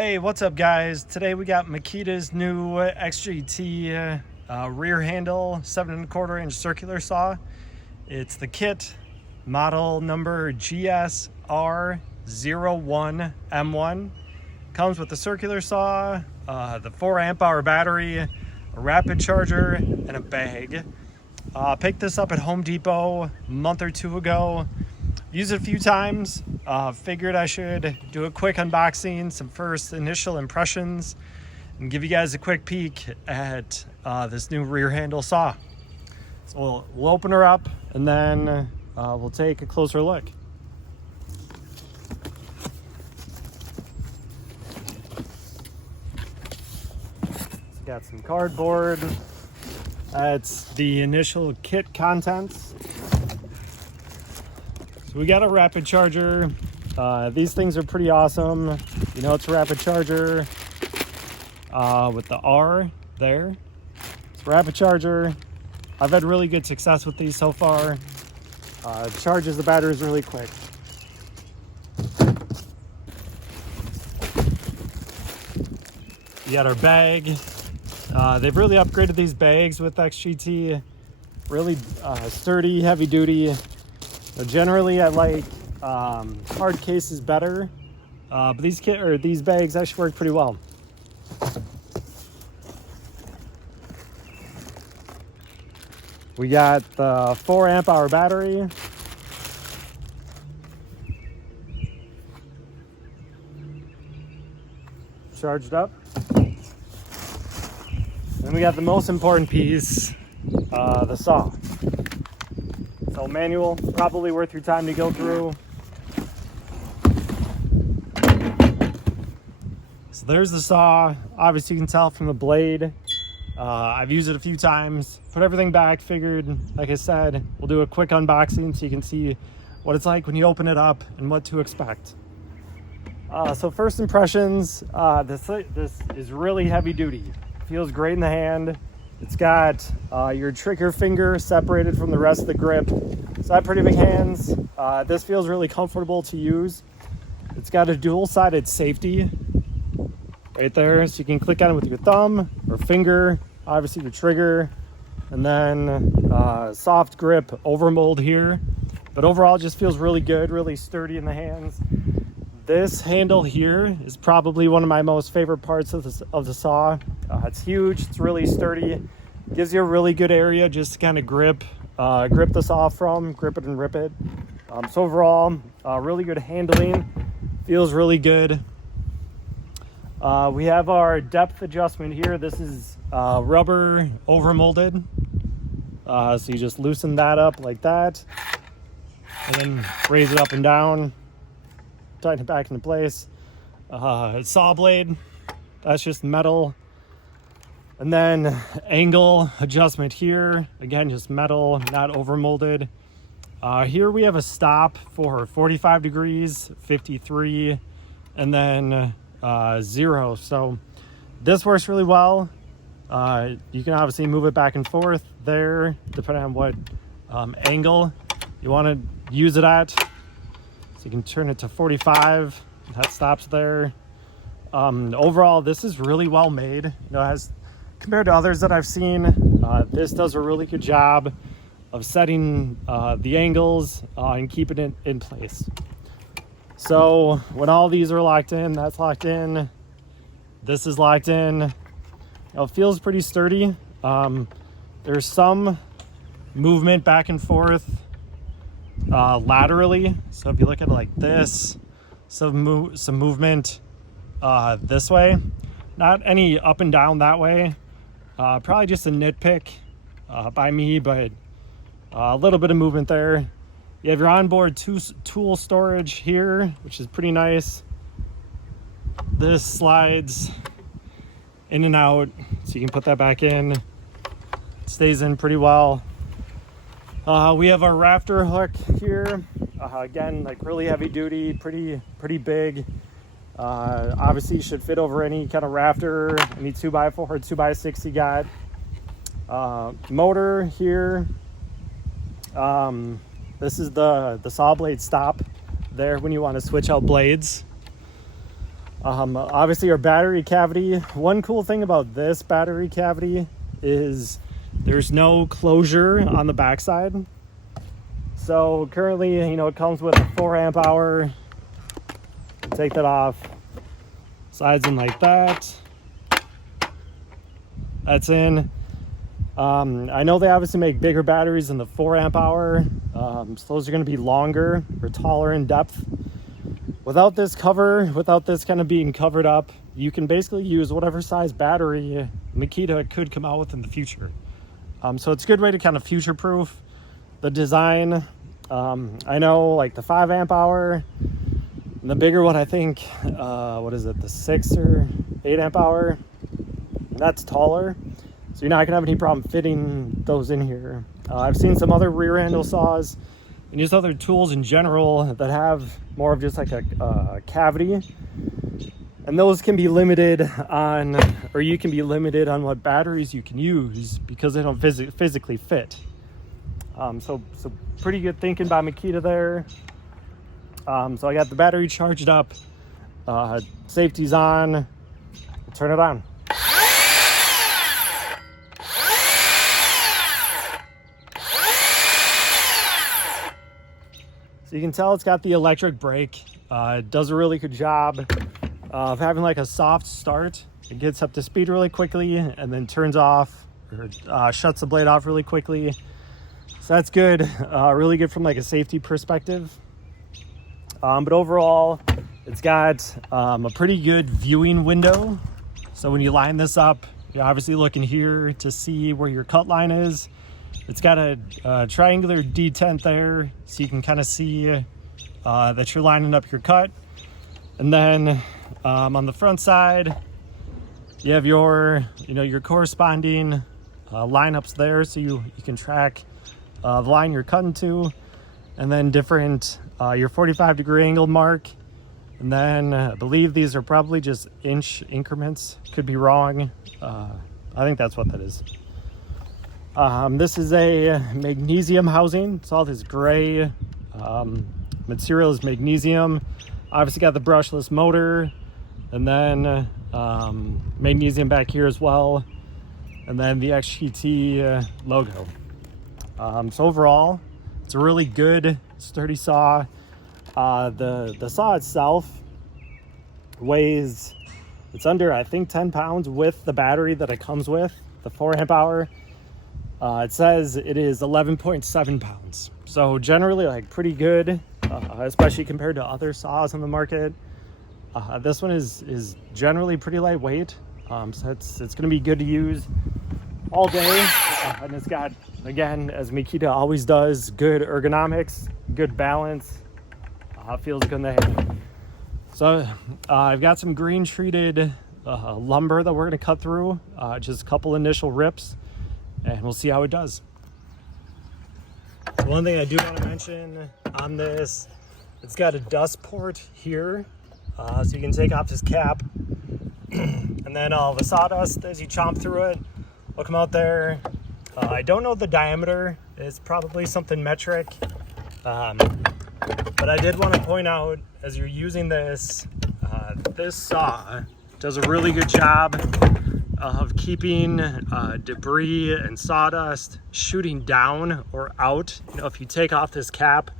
Hey, what's up guys? Today we got Makita's new XGT rear handle 7¼ inch circular saw. It's the kit, model number GSR01M1. Comes with the circular saw, the 4 amp-hour battery, a rapid charger, and a bag. Picked this up at Home Depot a month or two ago. Used it a few times. Figured I should do a quick unboxing, some first initial impressions, and give you guys a quick peek at this new rear handle saw. So we'll open her up and then we'll take a closer look. It's got some cardboard. That's the initial kit contents. So we got a rapid charger. These things are pretty awesome. You know, it's a rapid charger with the R there. It's a rapid charger. I've had really good success with these so far. It charges the batteries really quick. We got our bag. They've really upgraded these bags with XGT. Really sturdy, heavy duty. Generally, I like hard cases better, but these bags actually work pretty well. We got the 4 amp-hour battery. Charged up. Then we got the most important piece, the saw. So manual, probably worth your time to go through. So there's the saw. Obviously you can tell from the blade. I've used it a few times. Put everything back, figured, like I said, we'll do a quick unboxing so you can see what it's like when you open it up and what to expect. So first impressions, this is really heavy duty. Feels great in the hand. It's got your trigger finger separated from the rest of the grip. So I have pretty big hands. This feels really comfortable to use. It's got a dual-sided safety right there, so you can click on it with your thumb or finger, obviously the trigger, and then soft grip overmold here. But overall, it just feels really good, really sturdy in the hands. This handle here is probably one of my most favorite parts of the saw. It's huge, it's really sturdy. Gives you a really good area just to kind of grip the saw from, grip it and rip it. So overall, really good handling. Feels really good. We have our depth adjustment here. This is rubber overmolded. So you just loosen that up like that. And then raise it up and down. Tighten it back into place. Saw blade, that's just metal. And then angle adjustment here, again, just metal, not overmolded. Here we have a stop for 45 degrees, 53, and then 0. So this works really well. You can obviously move it back and forth there, depending on what angle you want to use it at. So you can turn it to 45, that stops there. Overall, this is really well made. You know, as compared to others that I've seen, this does a really good job of setting the angles and keeping it in place. So when all these are locked in, that's locked in, this is locked in. You know, it feels pretty sturdy. There's some movement back and forth laterally. So if you look at it like this, some movement this way, not any up and down that way. Probably just a nitpick by me, but a little bit of movement there. You have your onboard tool storage here, which is pretty nice. This slides in and out, so you can put that back in. It stays in pretty well. We have our rafter hook here. Again, like really heavy duty, pretty big. Obviously you should fit over any kind of rafter, any 2x4 or 2x6 you got. Motor here. This is the saw blade stop there when you want to switch out blades. Obviously our battery cavity, one cool thing about this battery cavity is there's no closure on the backside. So currently, you know, it comes with a 4 amp hour. Take that off, slides in like that. That's in. I know they obviously make bigger batteries than the 4 amp hour, so those are going to be longer or taller in depth. Without this cover, without this kind of being covered up, you can basically use whatever size battery Makita could come out with in the future. So it's a good way to kind of future-proof the design. I know like the 5 amp hour, and the bigger one, I think, what is it, the 6 or 8 amp hour, that's taller. So you're not gonna have any problem fitting those in here. I've seen some other rear handle saws and just other tools in general that have more of just like a cavity. And those can be limited on, or you can be limited on what batteries you can use because they don't physically fit. So pretty good thinking by Makita there. So I got the battery charged up, safety's on, we'll turn it on. So you can tell it's got the electric brake. It does a really good job of having like a soft start. It gets up to speed really quickly and then turns off or shuts the blade off really quickly. So that's good, really good from like a safety perspective. But overall, it's got a pretty good viewing window. So when you line this up, you're obviously looking here to see where your cut line is. It's got a triangular detent there, so you can kind of see that you're lining up your cut. And then on the front side, you have your corresponding lineups there, so you can track the line you're cutting to, and then different your 45-degree angle mark. And then I believe these are probably just inch increments. Could be wrong. I think that's what that is. This is a magnesium housing. It's all this gray material is magnesium. Obviously got the brushless motor, and then magnesium back here as well, and then the XGT logo. So overall, it's a really good sturdy saw. The saw itself weighs, it's under, I think, 10 pounds with the battery that it comes with, the 4 amp hour. It says it is 11.7 pounds. So generally like pretty good, especially compared to other saws on the market. This one is generally pretty lightweight. So it's gonna be good to use all day. And it's got, again, as Makita always does, good ergonomics, good balance. Feels good in the hand. So I've got some green treated lumber that we're gonna cut through, just a couple initial rips, and we'll see how it does. One thing I do want to mention on this, it's got a dust port here, so you can take off this cap, and then all the sawdust as you chomp through it will come out there. I don't know the diameter, it's probably something metric, but I did want to point out, as you're using this, this saw does a really good job of keeping debris and sawdust shooting down or out. You know, if you take off this cap,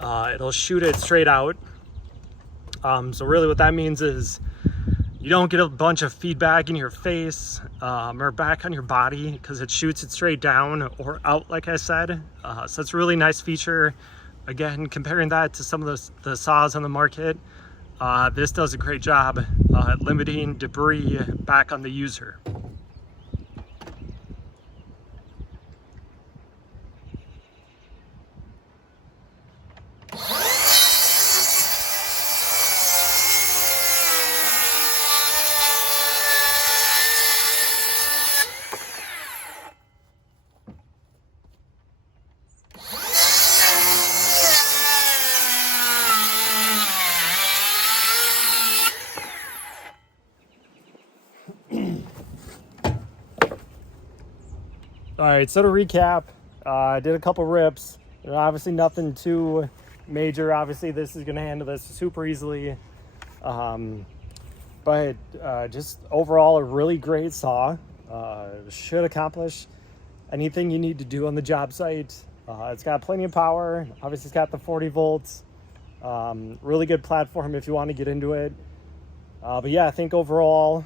it'll shoot it straight out. So really what that means is you don't get a bunch of feedback in your face or back on your body, because it shoots it straight down or out, like I said. So it's a really nice feature. Again, comparing that to some of the saws on the market, this does a great job at limiting debris back on the user. All right, so to recap, I did a couple rips. Obviously nothing too major. Obviously this is gonna handle this super easily. But just overall, a really great saw. Should accomplish anything you need to do on the job site. It's got plenty of power. Obviously, it's got the 40 volts. Really good platform if you want to get into it. But yeah, I think overall,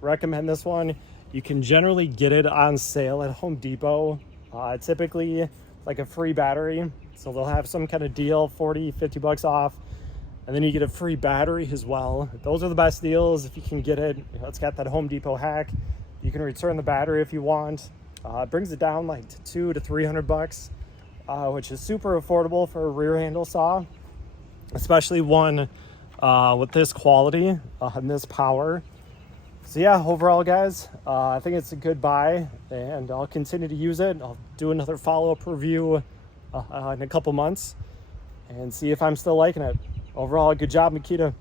recommend this one. You can generally get it on sale at Home Depot. Typically like a free battery. So they'll have some kind of deal, 40, 50 bucks off. And then you get a free battery as well. Those are the best deals if you can get it. You know, it's got that Home Depot hack. You can return the battery if you want. It brings it down like to 200 to 300 bucks, which is super affordable for a rear handle saw, especially one with this quality and this power. So yeah, overall guys, I think it's a good buy, and I'll continue to use it. I'll do another follow-up review in a couple months and see if I'm still liking it. Overall, good job, Makita.